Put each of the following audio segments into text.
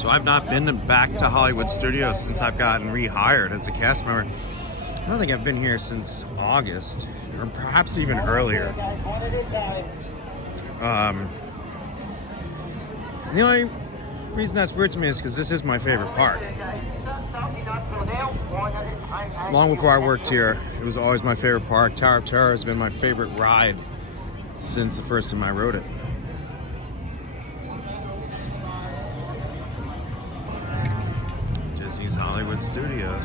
So I've not been back to Hollywood Studios since I've gotten rehired as a cast member. I don't think I've been here since August, or perhaps even earlier. The only reason that's weird to me is because this is my favorite park. Long before I worked here, it was always my favorite park. Tower of Terror has been my favorite ride since the first time I rode it. Disney's Hollywood Studios.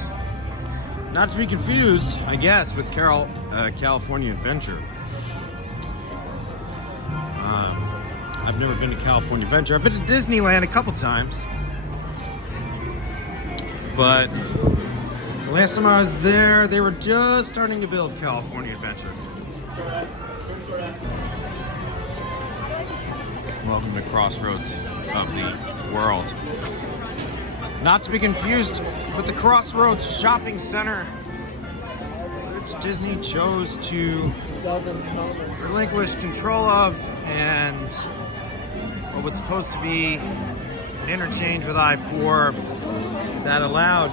Not to be confused, I guess, with California Adventure. I've never been to California Adventure. I've been to Disneyland a couple times. But the last time I was there, they were just starting to build California Adventure. Welcome to Crossroads of the World. Not to be confused with the Crossroads Shopping Center, which Disney chose to relinquish control of, and what was supposed to be an interchange with I-4 that allowed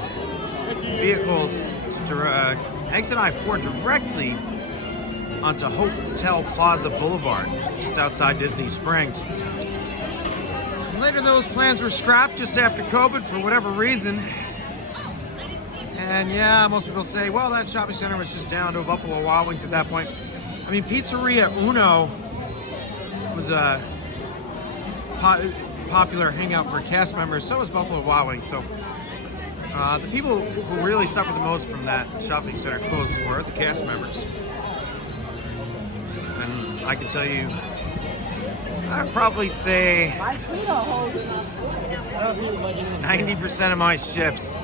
vehicles to exit I-4 directly onto Hotel Plaza Boulevard, just outside Disney Springs. And later those plans were scrapped just after COVID for whatever reason. And yeah, most people say, well, that shopping center was just down to Buffalo Wild Wings at that point. I mean, Pizzeria Uno was a popular hangout for cast members, so was Buffalo Wild Wings. So the people who really suffered the most from that shopping center closed were the cast members. And I can tell you, I'd probably say 90% of my shifts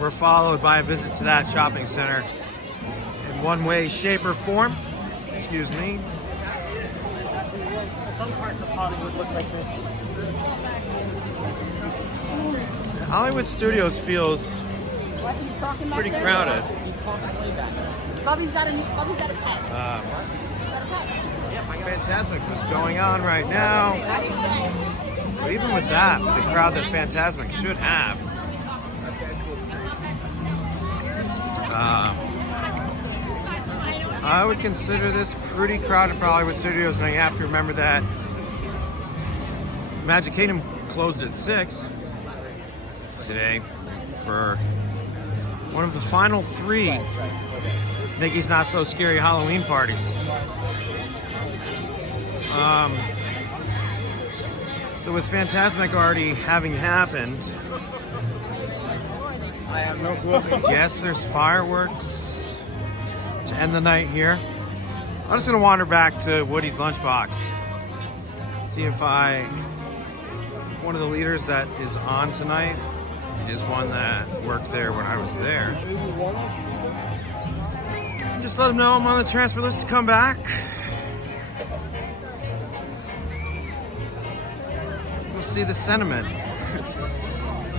were followed by a visit to that shopping center in one way, shape, or form. Excuse me. Some parts of Hollywood look like this. Hollywood Studios feels pretty crowded. He's talking way back. Bubby's got a pet. Fantasmic was going on right now. So even with that, the crowd that Fantasmic should have, I would consider this pretty crowded for Hollywood Studios. Now you have to remember that Magic Kingdom closed at 6 today for one of the final 3 Mickey's Not So Scary Halloween parties. So with Fantasmic already having happened, I have no clue. I guess there's fireworks to end the night here. I'm just gonna wander back to Woody's Lunchbox, see if one of the leaders that is on tonight is one that worked there when I was there. Just let them know I'm on the transfer list to come back. We'll see the sentiment.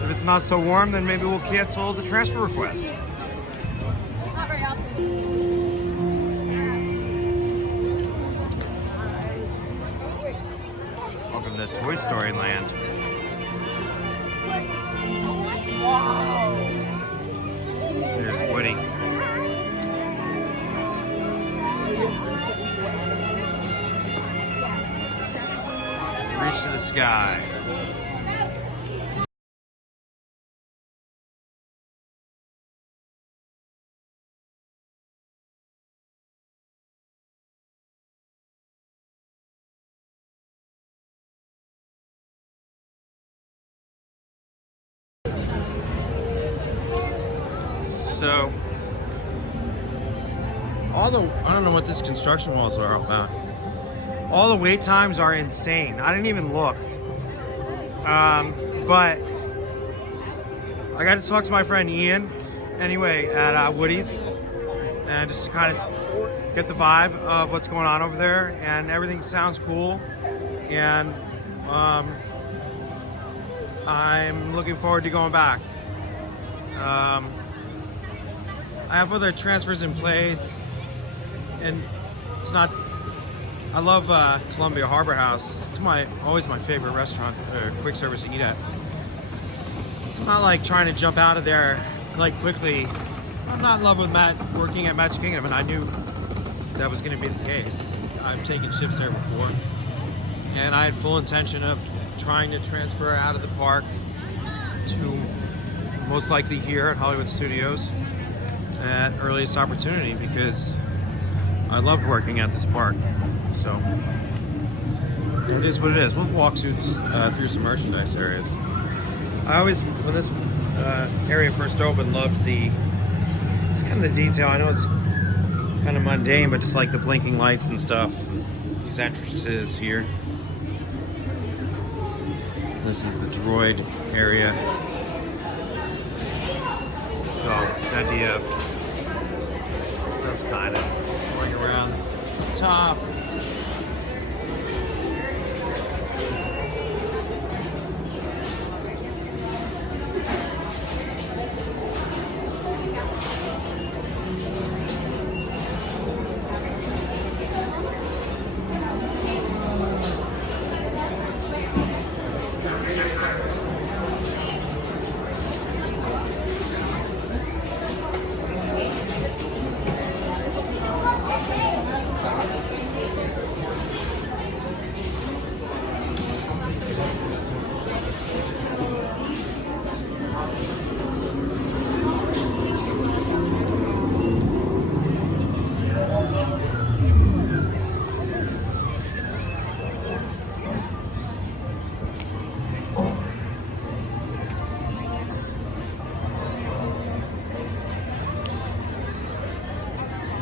If it's not so warm, then maybe we'll cancel the transfer request. Not very often. Welcome to Toy Story Land. Wow. There's Woody. Reach to the sky. So, I don't know what this construction walls are all about. All the wait times are insane. I didn't even look. But I got to talk to my friend Ian anyway at Woody's, and just to kind of get the vibe of what's going on over there, and everything sounds cool, and I'm looking forward to going back. I have other transfers in place, and it's not. I love Columbia Harbor House. It's always my favorite restaurant, quick service to eat at. It's not like trying to jump out of there like quickly. I'm not in love with working at Magic Kingdom, and I knew that was going to be the case. I've taken shifts there before, and I had full intention of trying to transfer out of the park to most likely here at Hollywood Studios at earliest opportunity, because I loved working at this park. So it is what it is. We'll walk through some merchandise areas. I always, when this area first opened, loved it's kind of the detail. I know it's kind of mundane, but just like the blinking lights and stuff. These entrances here. This is the droid area. So the idea of stuff kind of going around the top.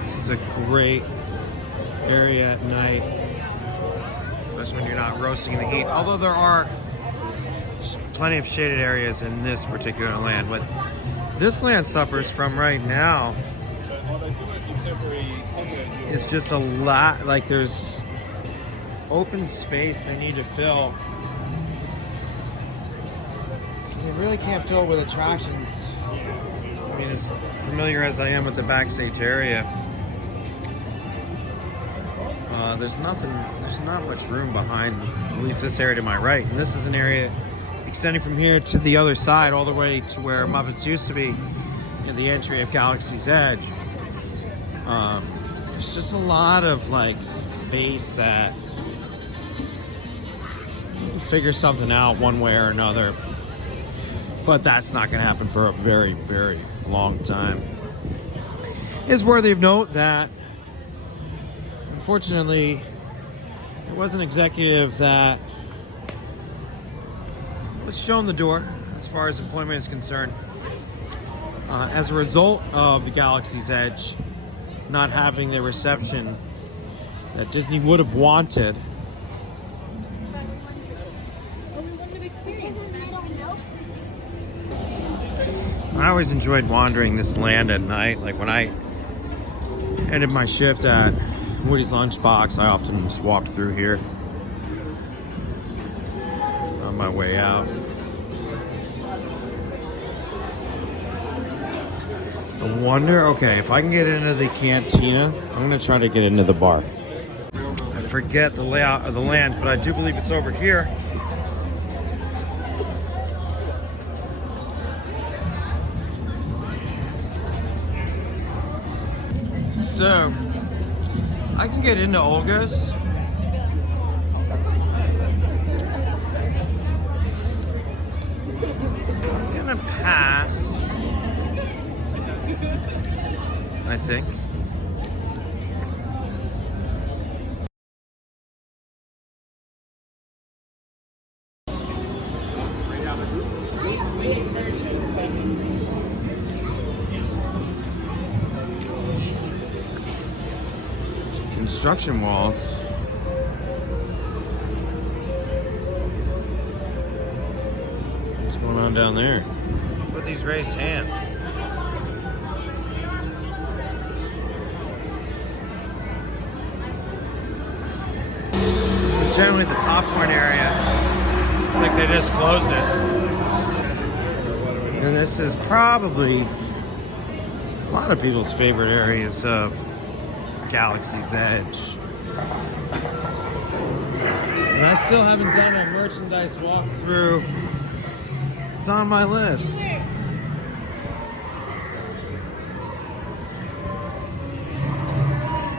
This is a great area at night, especially when you're not roasting in the heat. Although there are plenty of shaded areas in this particular land, what this land suffers from right now is just a lot, like there's open space they need to fill. You really can't fill with attractions. I mean, as familiar as I am with the backstage area, there's not much room behind, at least this area to my right. And this is an area extending from here to the other side, all the way to where Muppets used to be, in the entry of Galaxy's Edge. There's just a lot of like space that you can figure something out one way or another, but that's not going to happen for a very, very long time. It's worthy of note that unfortunately there was an executive that was shown the door as far as employment is concerned as a result of the Galaxy's Edge not having the reception that Disney would have wanted. I always enjoyed wandering this land at night. Like when I ended my shift at Woody's Lunchbox, I often just walked through here on my way out. I wonder, okay, if I can get into the cantina, I'm gonna try to get into the bar. I forget the layout of the land, but I do believe it's over here. So, I can get into Olga's. I'm gonna pass, I think. Construction walls. What's going on down there? Look at these raised hands. This is generally the popcorn area. Looks like they just closed it. And this is probably a lot of people's favorite areas of Galaxy's Edge. And I still haven't done a merchandise walkthrough It's on my list.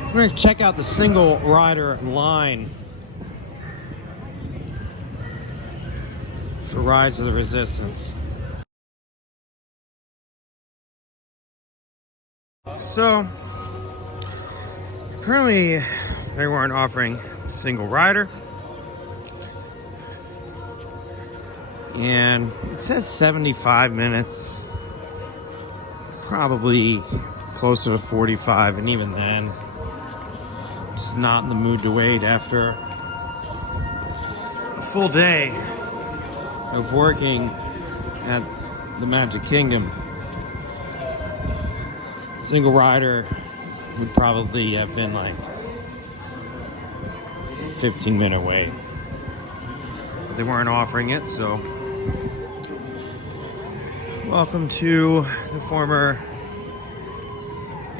We're going to check out the single rider line for Rise of the Resistance. So, apparently they weren't offering single rider. And it says 75 minutes, probably closer to 45, and even then, just not in the mood to wait after a full day of working at the Magic Kingdom. Single rider would probably have been like 15-minute wait. But they weren't offering it, so welcome to the former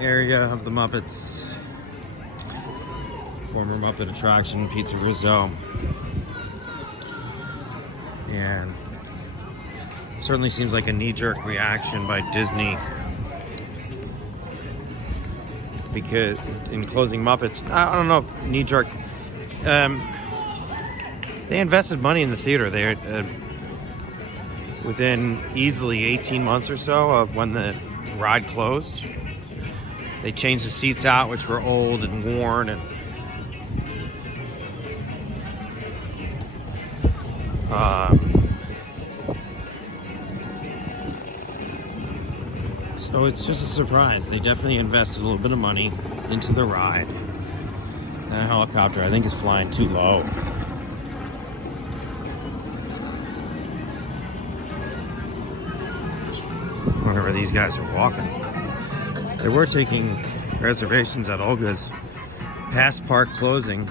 area of the Muppets. Former Muppet attraction, Pizza Rizzo. And certainly seems like a knee-jerk reaction by Disney, because in closing Muppets, I don't know if knee-jerk, they invested money in the theater. They within easily 18 months or so of when the ride closed, they changed the seats out, which were old and worn, and so it's just a surprise. They definitely invested a little bit of money into the ride. That helicopter, I think, is flying too low. I wonder where these guys are walking. They were taking reservations at Olga's past park closing.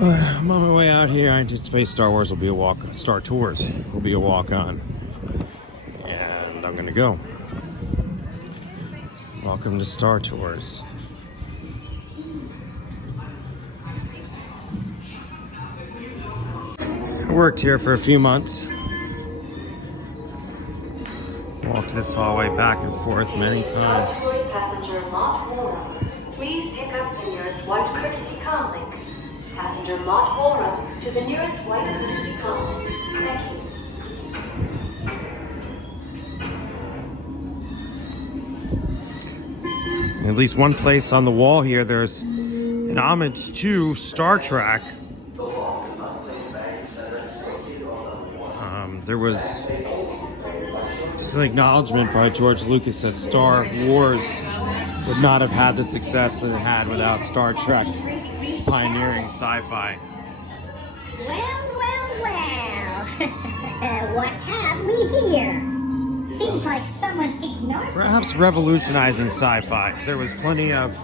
I'm on my way out here. I anticipate Star Tours will be a walk on. And I'm gonna go. Welcome to Star Tours. I worked here for a few months. Walked this hallway back and forth many times. Passenger Lot Warren, please pick up the nearest white courtesy car link. Passenger Lot Warren to the nearest white courtesy car link. Thank you. At least one place on the wall here, there's an homage to Star Trek. There was just an acknowledgement by George Lucas that Star Wars would not have had the success that it had without Star Trek pioneering sci-fi. Well. What have we here? Seems like someone ignored. Perhaps revolutionizing sci-fi. There was plenty of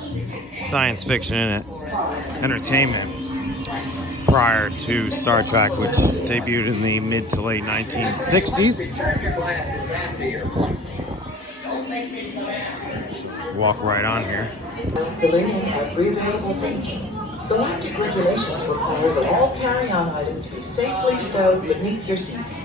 science fiction in it, entertainment, prior to Star Trek, which debuted in the mid to late 1960s. Walk right on here. Filling in every available seat. Galactic regulations require that all carry-on items be safely stowed beneath your seats.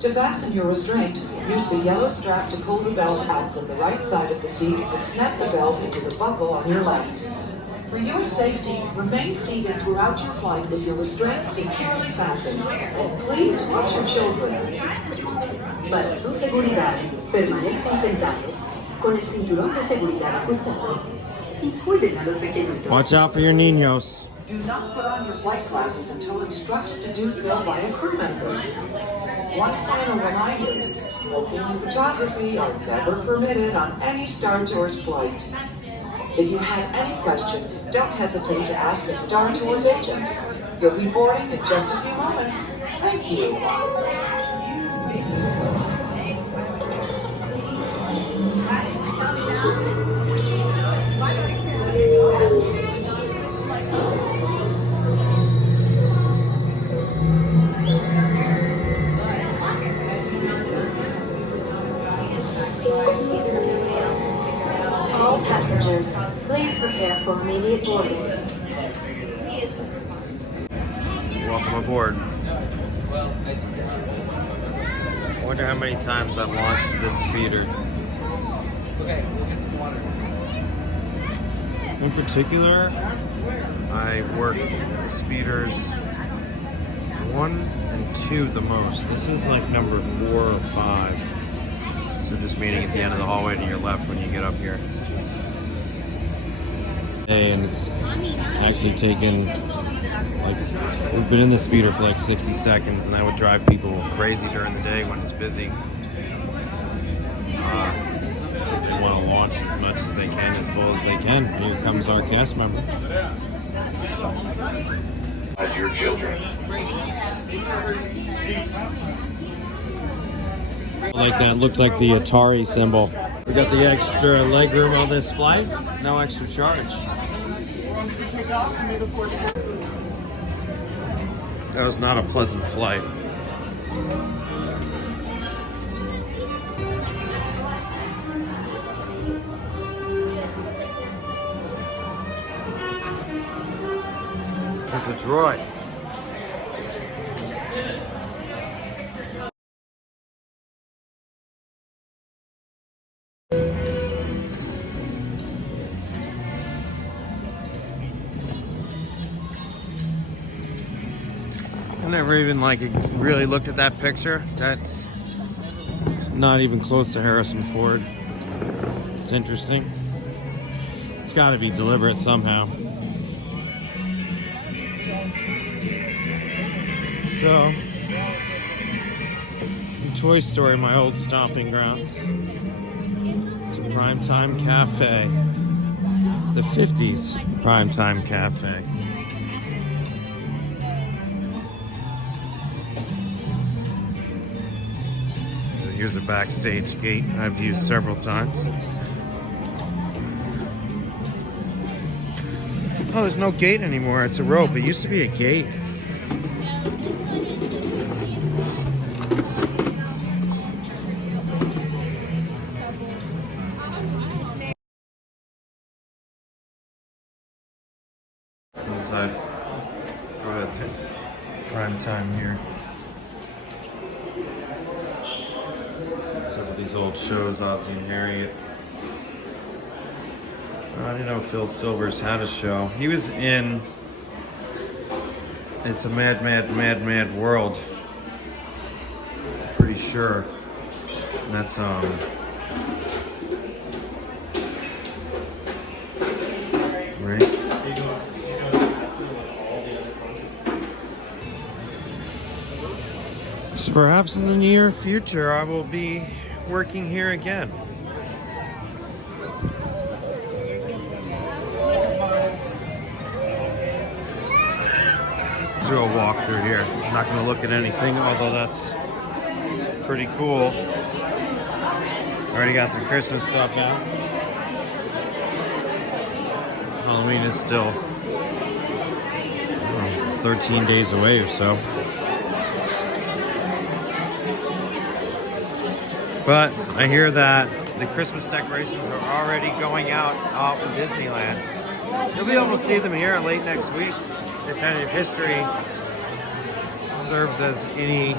To fasten your restraint, use the yellow strap to pull the belt out from the right side of the seat and snap the belt into the buckle on your left. For your safety, remain seated throughout your flight with your restraints securely fastened. And please watch your children. Para su seguridad, permanezcan sentados, con el cinturón de seguridad ajustado, y cuiden a los pequeñitos. Watch out for your niños. Do not put on your flight glasses until instructed to do so by a crew member. One final reminder, smoking and photography are never permitted on any Star Tours flight. If you have any questions, don't hesitate to ask a Star Tours agent. You'll be boarding in just a few moments. Thank you. All passengers, please prepare for immediate boarding. Welcome aboard. I wonder how many times I've launched this speeder. Okay, we'll get some water. In particular, I work the speeders 1 and 2 the most. This is like number 4 or 5. So just meeting at the end of the hallway to your left when you get up here. And it's actually taken, like, we've been in the speeder for like 60 seconds, and that would drive people crazy during the day when it's busy. Because they want to launch as much as they can, as full as they can. Here comes our cast member. As your children. Like that looks like the Atari symbol. We got the extra legroom on this flight, no extra charge. That was not a pleasant flight. There's a droid. I never even really looked at that picture. That's not even close to Harrison Ford. It's interesting. It's got to be deliberate somehow. So, from Toy Story, my old stomping grounds, to Primetime Cafe, the 50s Primetime Cafe. So here's a backstage gate I've used several times. Oh, there's no gate anymore. It's a rope. It used to be a gate. Inside for the prime time here. Some of these old shows, Ozzie and Harriet. I didn't know Phil Silvers had a show. He was in It's a Mad, Mad, Mad, Mad World. Pretty sure. And that's right. So perhaps in the near future I will be working here again. Let's do a walk through here. I'm not going to look at anything, although that's pretty cool. Already got some Christmas stuff out. Halloween is still 13 days away or so. But I hear that the Christmas decorations are already going out off of Disneyland. You'll be able to see them here late next week. If any of history serves as any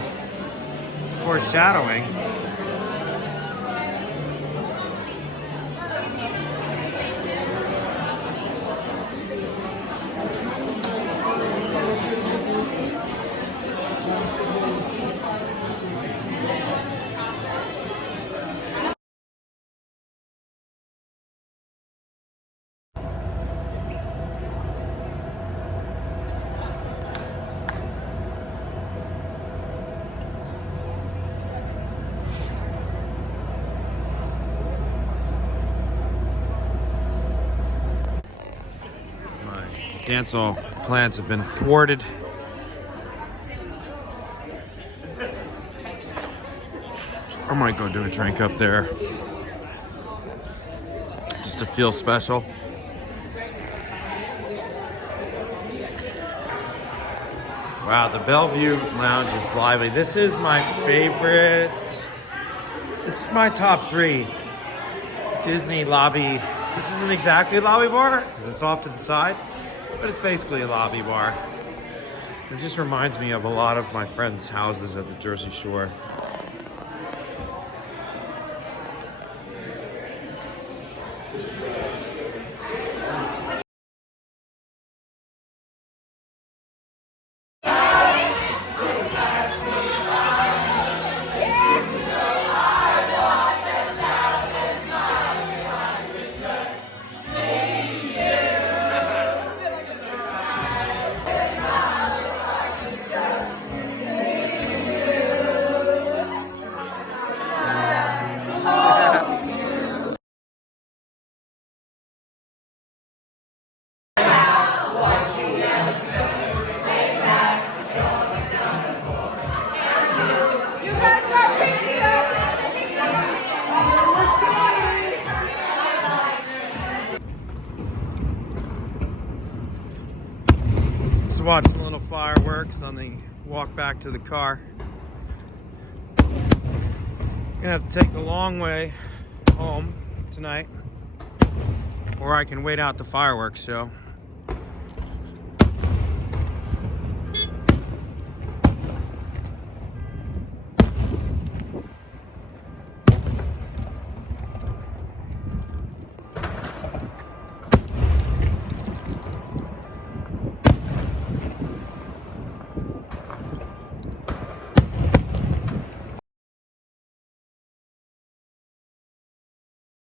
foreshadowing. Dance-all plans have been thwarted. I might go do a drink up there just to feel special. Wow, the Bellevue Lounge is lively. This is my favorite. It's my top 3 Disney lobby. This isn't exactly a lobby bar because it's off to the side, but it's basically a lobby bar. It just reminds me of a lot of my friends' houses at the Jersey Shore. Just watching a little fireworks on the walk back to the car. Gonna have to take the long way home tonight, or I can wait out the fireworks show.